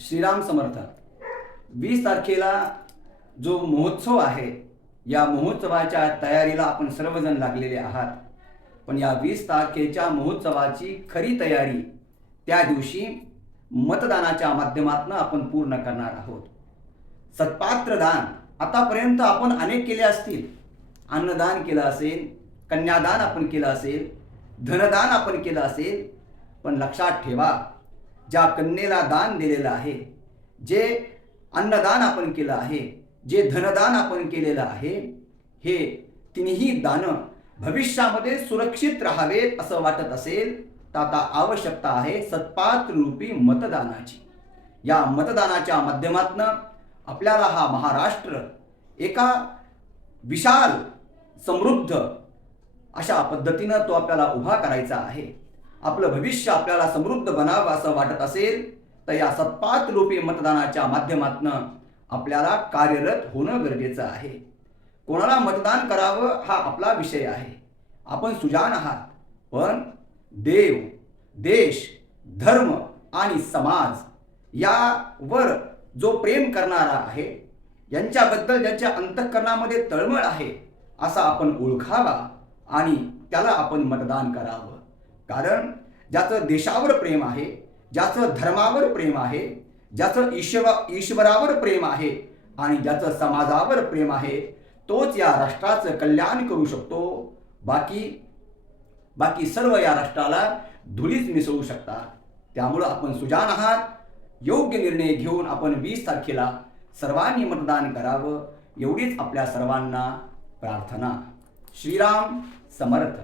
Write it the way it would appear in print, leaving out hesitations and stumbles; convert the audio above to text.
श्रीराम समर्थ. 20 तारखेला जो महोत्सव आहे, या महोत्सवाच्या तयारीला आपण सर्वजण लागलेले आहात. पण या 20 तारखेच्या महोत्सवाची खरी तयारी त्या दिवशी मतदानाच्या माध्यमातून आपण पूर्ण करणार आहोत. सत्पात्र दान आतापर्यंत आपण अनेक केले असतील. अन्नदान केलं असेल, कन्यादान आपण केलं असेल, धनदान आपण केलं असेल. पण लक्षात ठेवा, ज्या कन्येला दान दिलेलं आहे, जे अन्नदान आपण केलं आहे, जे धनदान आपण केलेलं आहे, हे तिन्ही दानं भविष्यामध्ये सुरक्षित राहावेत असं वाटत असेल तर आता आवश्यकता आहे सत्पात्र रूपी मतदानाची. या मतदानाच्या माध्यमातून आपल्याला हा महाराष्ट्र एका विशाल समृद्ध अशा पद्धतीनं तो आपल्याला उभा करायचा आहे. आपलं भविष्य आपल्याला समृद्ध बनावं असं वाटत असेल तर या सत्पात्र रूपी मतदानाच्या माध्यमातून आपल्याला कार्यरत होणं गरजेचं आहे. कोणाला मतदान करावं हा आपला विषय आहे. आपण सुजाण आहात, पण देव, देश, धर्म आणि समाज यावर जो प्रेम करणारा आहे, यांच्याबद्दल ज्याच्या अंतःकरणामध्ये तळमळ आहे, असा आपण ओळखावा आणि त्याला आपण मतदान करावं. कारण ज्याचं देशावर प्रेम आहे, ज्याचं धर्मावर प्रेम आहे, ज्याचं ईश्वरावर प्रेम आहे आणि ज्याचं समाजावर प्रेम आहे, तोच या राष्ट्राचं कल्याण करू शकतो. बाकी सर्व या राष्ट्राला धुळीच मिसळू शकतात. त्यामुळं आपण सुजाण आहात. योग्य निर्णय घेऊन आपण 20 तारखेला सर्वांनी मतदान करावं, एवढीच आपल्या सर्वांना प्रार्थना. श्रीराम समर्थ.